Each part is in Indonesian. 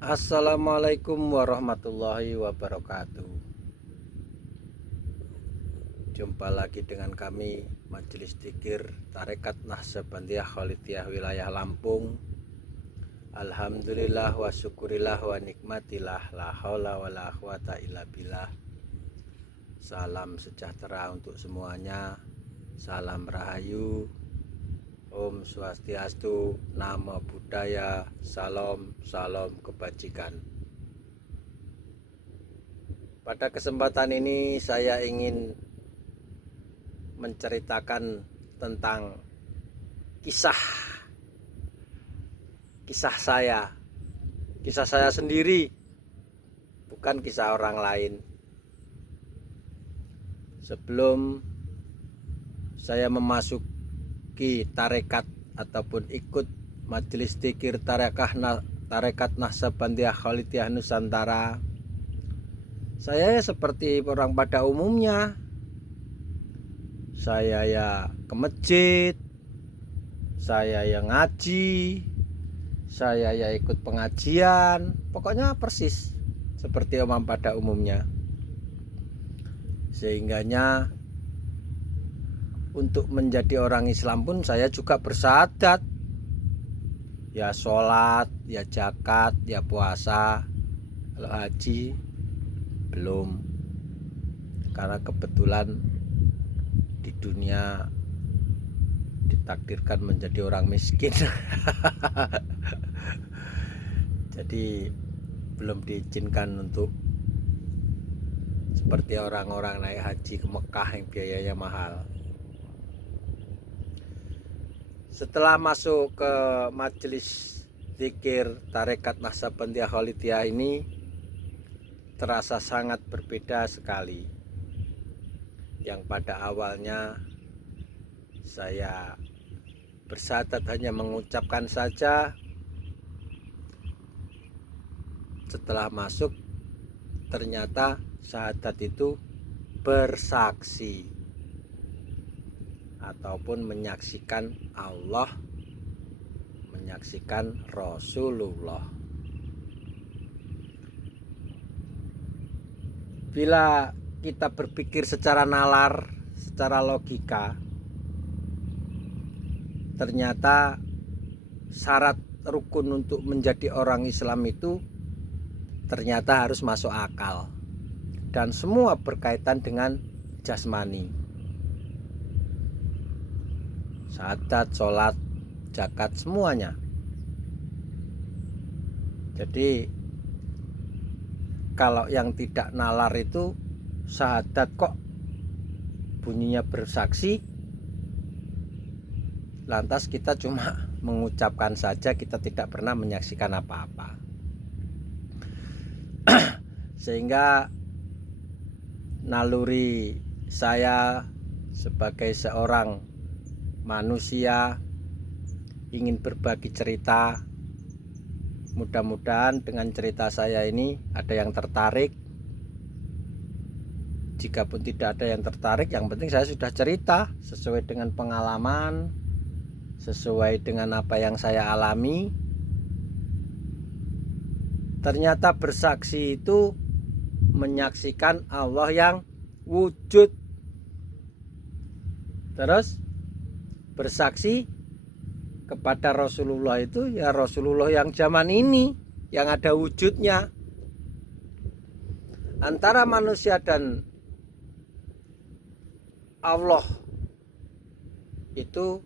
Assalamualaikum warahmatullahi wabarakatuh. Jumpa lagi dengan kami Majelis Dzikir Tarekat Naqsabandiyah Kholidiyah Wilayah Lampung. Alhamdulillah wa syukurillah wa nikmatillah, la haula wa la quwata illa billah. Salam sejahtera untuk semuanya. Salam rahayu. Om Swastiastu, Namo Buddhaya, Salam, salam kebajikan. Pada kesempatan ini saya ingin menceritakan tentang kisah saya sendiri, bukan kisah orang lain. Sebelum saya memasuki tarekat ataupun ikut Majelis Dzikir Tarekat Naqsabandiyah Kholidiyah Nusantara, saya seperti orang pada umumnya. Saya ya ke masjid, saya ya ngaji, saya ya ikut pengajian, pokoknya persis seperti orang pada umumnya. Sehingganya untuk menjadi orang Islam pun saya juga bersyahadat, ya sholat, ya zakat, ya puasa. Kalau haji belum, karena kebetulan di dunia ditakdirkan menjadi orang miskin. Jadi belum diizinkan untuk seperti orang-orang naik haji ke Mekah yang biayanya mahal. Setelah masuk ke Majelis Dzikir Tarekat Naqsabandiyah Kholidiyah ini, terasa sangat berbeda sekali. Yang pada awalnya saya bersyahadat hanya mengucapkan saja, setelah masuk ternyata syahadat itu bersaksi ataupun menyaksikan Allah, menyaksikan Rasulullah. Bila kita berpikir secara nalar, secara logika, ternyata syarat rukun untuk menjadi orang Islam itu ternyata harus masuk akal, dan semua berkaitan dengan jasmani. Syahadat, sholat, zakat, semuanya. Jadi kalau yang tidak nalar itu syahadat kok bunyinya bersaksi, lantas kita cuma mengucapkan saja, kita tidak pernah menyaksikan apa-apa. Sehingga naluri saya sebagai seorang manusia ingin berbagi cerita. Mudah-mudahan dengan cerita saya ini ada yang tertarik. Jikapun tidak ada yang tertarik, yang penting saya sudah cerita sesuai dengan pengalaman, sesuai dengan apa yang saya alami. Ternyata bersaksi itu menyaksikan Allah yang wujud. Terus bersaksi kepada Rasulullah itu ya Rasulullah yang zaman ini, yang ada wujudnya. Antara manusia dan Allah itu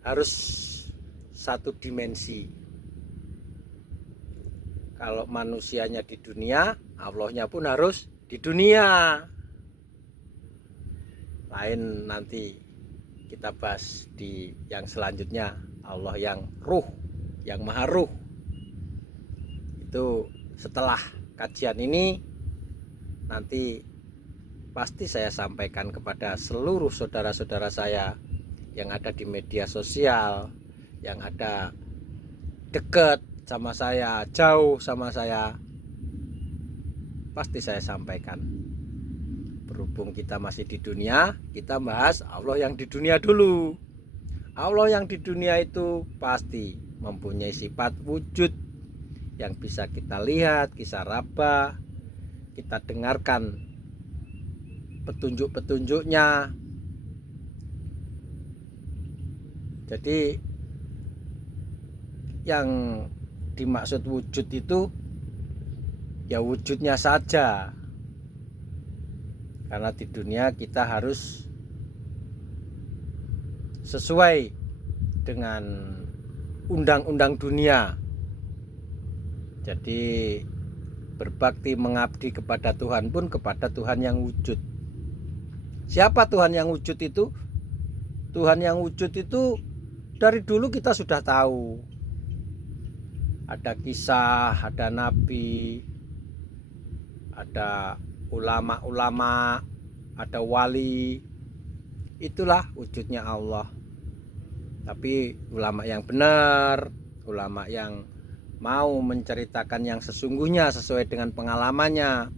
harus satu dimensi. Kalau manusianya di dunia, Allahnya pun harus di dunia. Lain nanti kita bahas di yang selanjutnya, Allah yang ruh, yang maha ruh. Itu setelah kajian ini nanti pasti saya sampaikan kepada seluruh saudara-saudara saya yang ada di media sosial, yang ada dekat sama saya, jauh sama saya, pasti saya sampaikan. Berhubung kita masih di dunia, kita bahas Allah yang di dunia dulu. Allah yang di dunia itu pasti mempunyai sifat wujud yang bisa kita lihat, kita raba, kita dengarkan petunjuk-petunjuknya. Jadi yang dimaksud wujud itu ya wujudnya saja. Karena di dunia kita harus sesuai dengan undang-undang dunia. Jadi berbakti mengabdi kepada Tuhan pun kepada Tuhan yang wujud. Siapa Tuhan yang wujud itu? Tuhan yang wujud itu dari dulu kita sudah tahu. Ada kisah, ada nabi, ada ulama-ulama, ada wali. Itulah wujudnya Allah. Tapi ulama yang benar, ulama yang mau menceritakan yang sesungguhnya sesuai dengan pengalamannya.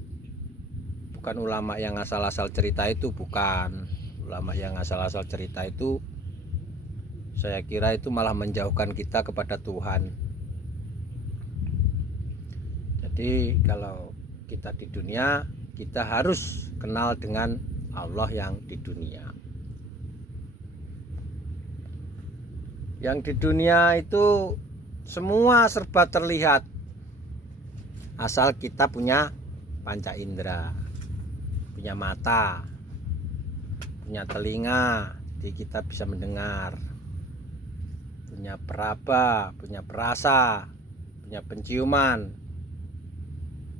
Bukan ulama yang asal-asal cerita itu, bukan. Ulama yang asal-asal cerita itu saya kira itu malah menjauhkan kita kepada Tuhan. Jadi kalau kita di dunia, kita harus kenal dengan Allah yang di dunia. Yang di dunia itu semua serba terlihat, asal kita punya panca indera, punya mata, punya telinga, jadi kita bisa mendengar, punya peraba, punya perasa, punya penciuman.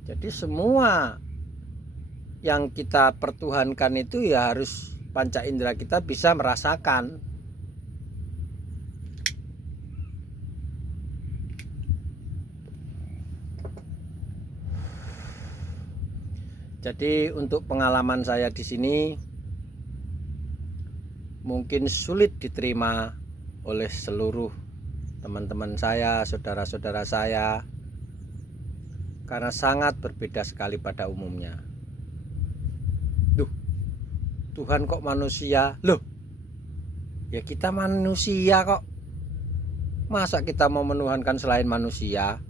Jadi semua yang kita pertuhankan itu ya harus panca indera kita bisa merasakan. Jadi untuk pengalaman saya di sini mungkin sulit diterima oleh seluruh teman-teman saya, saudara-saudara saya, karena sangat berbeda sekali pada umumnya. Duh, Tuhan kok manusia? Loh, ya kita manusia kok. Masa kita mau menuhankan selain manusia?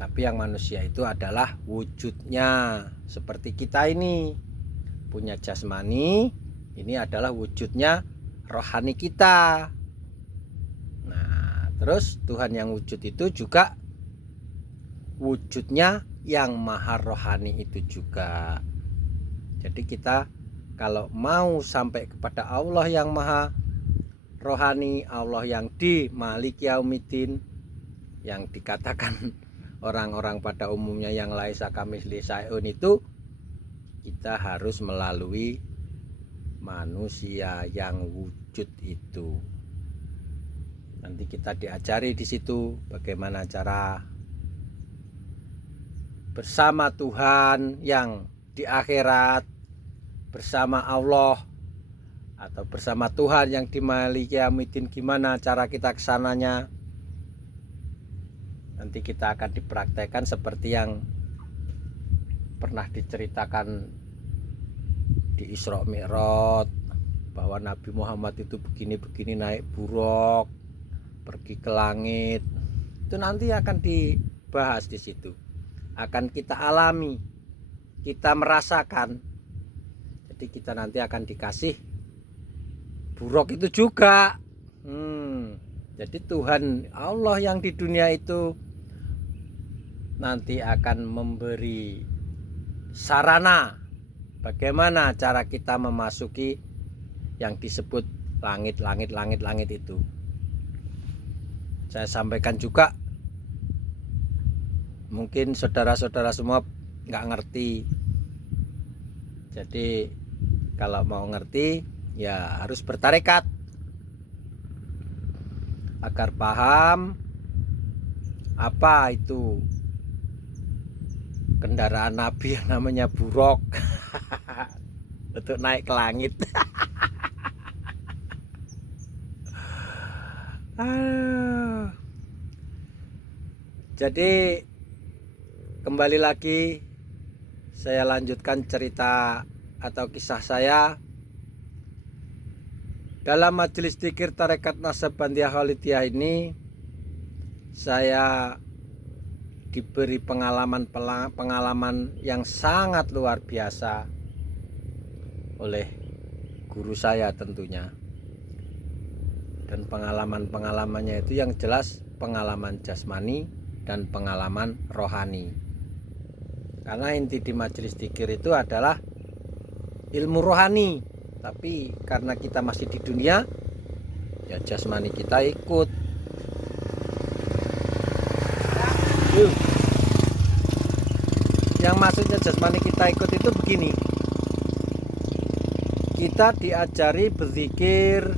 Tapi yang manusia itu adalah wujudnya. Seperti kita ini punya jasmani, ini adalah wujudnya rohani kita. Nah, terus Tuhan yang wujud itu juga wujudnya yang maha rohani itu juga. Jadi kita kalau mau sampai kepada Allah yang maha rohani, Allah yang di Malik Yaumiddin, yang dikatakan orang-orang pada umumnya yang laisa kamitslihi syai'un, itu kita harus melalui manusia yang wujud itu. Nanti kita diajari di situ bagaimana cara bersama Tuhan yang di akhirat, bersama Allah atau bersama Tuhan yang di Malik Yaumiddin, gimana cara kita kesananya. Nanti kita akan dipraktekkan seperti yang pernah diceritakan di Isra Mi'raj, bahwa Nabi Muhammad itu begini-begini naik buraq pergi ke langit. Itu nanti akan dibahas di situ. Akan kita alami, kita merasakan. Jadi kita nanti akan dikasih buraq itu juga. Jadi Tuhan Allah yang di dunia itu nanti akan memberi sarana bagaimana cara kita memasuki yang disebut langit itu. Saya sampaikan juga, mungkin saudara-saudara semua nggak ngerti. Jadi kalau mau ngerti ya harus bertarekat agar paham apa itu kendaraan Nabi yang namanya buraq untuk naik ke langit. Jadi kembali lagi saya lanjutkan cerita atau kisah saya. Dalam majelis dzikir Tarekat Naqsabandiyah Khalidiyah ini saya diberi pengalaman yang sangat luar biasa oleh guru saya tentunya. Dan pengalamannya itu yang jelas pengalaman jasmani dan pengalaman rohani. Karena inti di majelis dzikir itu adalah ilmu rohani. Tapi karena kita masih di dunia, ya jasmani kita ikut. Yang maksudnya jasmani kita ikut itu begini. Kita diajari berzikir,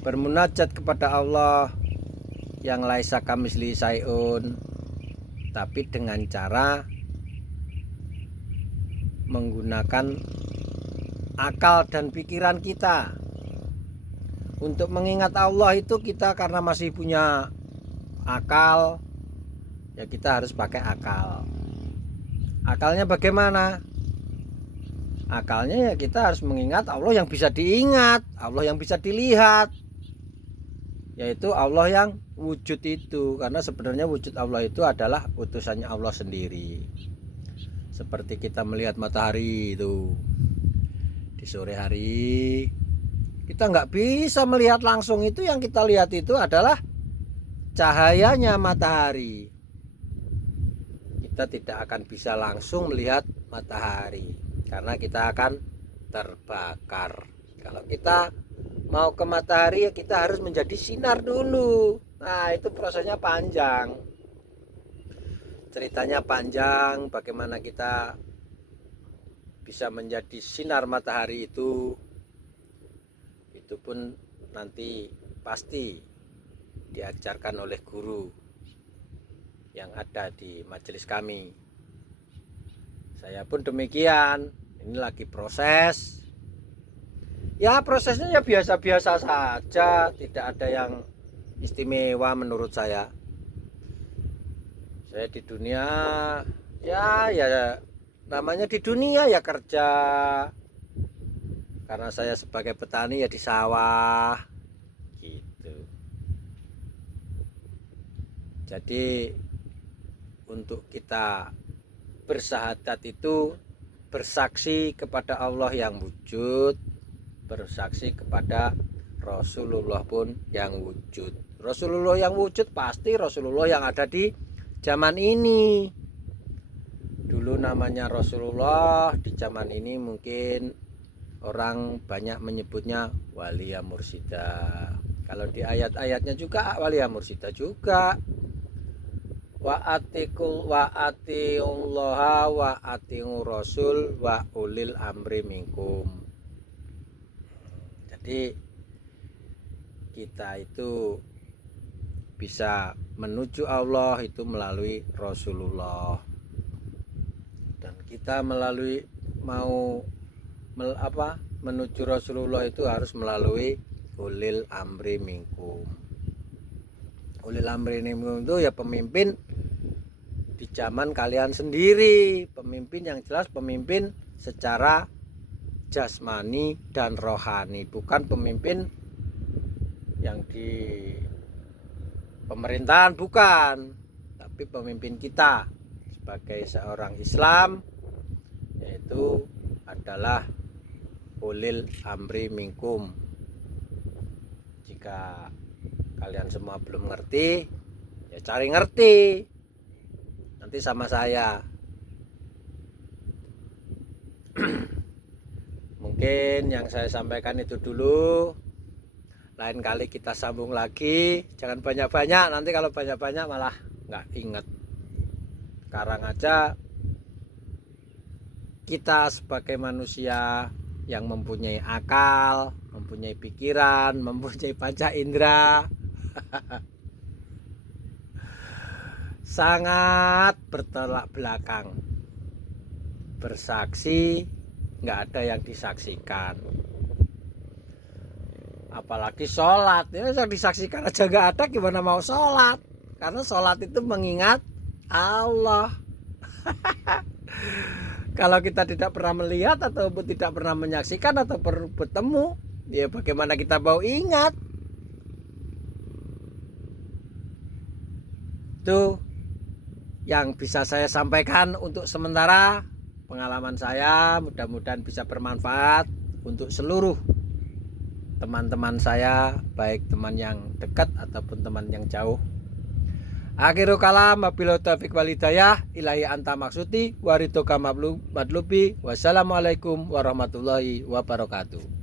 bermunajat kepada Allah yang laisa kamitslihi syai'un, tapi dengan cara menggunakan akal dan pikiran kita. Untuk mengingat Allah itu kita karena masih punya akal, ya kita harus pakai akal. Akalnya bagaimana? Akalnya ya kita harus mengingat Allah yang bisa diingat, Allah yang bisa dilihat, yaitu Allah yang wujud itu. Karena sebenarnya wujud Allah itu adalah utusannya Allah sendiri. Seperti kita melihat matahari itu di sore hari, kita nggak bisa melihat langsung. Itu yang kita lihat itu adalah cahayanya matahari. Kita tidak akan bisa langsung melihat matahari karena kita akan terbakar. Kalau kita mau ke matahari ya kita harus menjadi sinar dulu. Nah, itu prosesnya panjang. Ceritanya panjang bagaimana kita bisa menjadi sinar matahari itu pun nanti pasti diajarkan oleh guru yang ada di majelis kami. Saya pun demikian. Ini lagi proses. Ya prosesnya ya biasa-biasa saja, tidak ada yang istimewa menurut saya. Saya di dunia ya namanya di dunia ya kerja. Karena saya sebagai petani ya di sawah gitu. Jadi untuk kita bersahadat itu bersaksi kepada Allah yang wujud, bersaksi kepada Rasulullah pun yang wujud. Rasulullah yang wujud pasti Rasulullah yang ada di zaman ini. Dulu namanya Rasulullah, di zaman ini mungkin orang banyak menyebutnya Walia Mursida. Kalau di ayat-ayatnya juga Walia Mursida juga. Wa atiullaha wa atiur rasul wa ulil amri minkum. Jadi kita itu bisa menuju Allah itu melalui Rasulullah, dan kita menuju Rasulullah itu harus melalui ulil amri minkum. Ulil amri minkum itu ya pemimpin di zaman kalian sendiri, pemimpin yang jelas pemimpin secara jasmani dan rohani, bukan pemimpin yang di pemerintahan, bukan, tapi pemimpin kita sebagai seorang Islam, yaitu adalah ulil amri minkum. Jika kalian semua belum ngerti, ya cari ngerti nanti sama saya. Mungkin yang saya sampaikan itu dulu. Lain kali kita sambung lagi. Jangan banyak-banyak, nanti kalau banyak-banyak malah nggak inget. Sekarang aja kita sebagai manusia yang mempunyai akal, mempunyai pikiran, mempunyai panca indera, sangat bertolak belakang. Bersaksi nggak ada yang disaksikan, apalagi sholat. Ya, yang disaksikan aja nggak ada, gimana mau sholat? Karena sholat itu mengingat Allah. Kalau kita tidak pernah melihat ataupun tidak pernah menyaksikan atau bertemu, Ya bagaimana kita mau ingat? Itu yang bisa saya sampaikan untuk sementara. Pengalaman saya mudah-mudahan bisa bermanfaat untuk seluruh teman-teman saya, baik teman yang dekat ataupun teman yang jauh. Akhirul kalam, wabillahi taufiq wal hidayah, ilahi anta maksudi, waridhoka madlubi. Wassalamualaikum warahmatullahi wabarakatuh.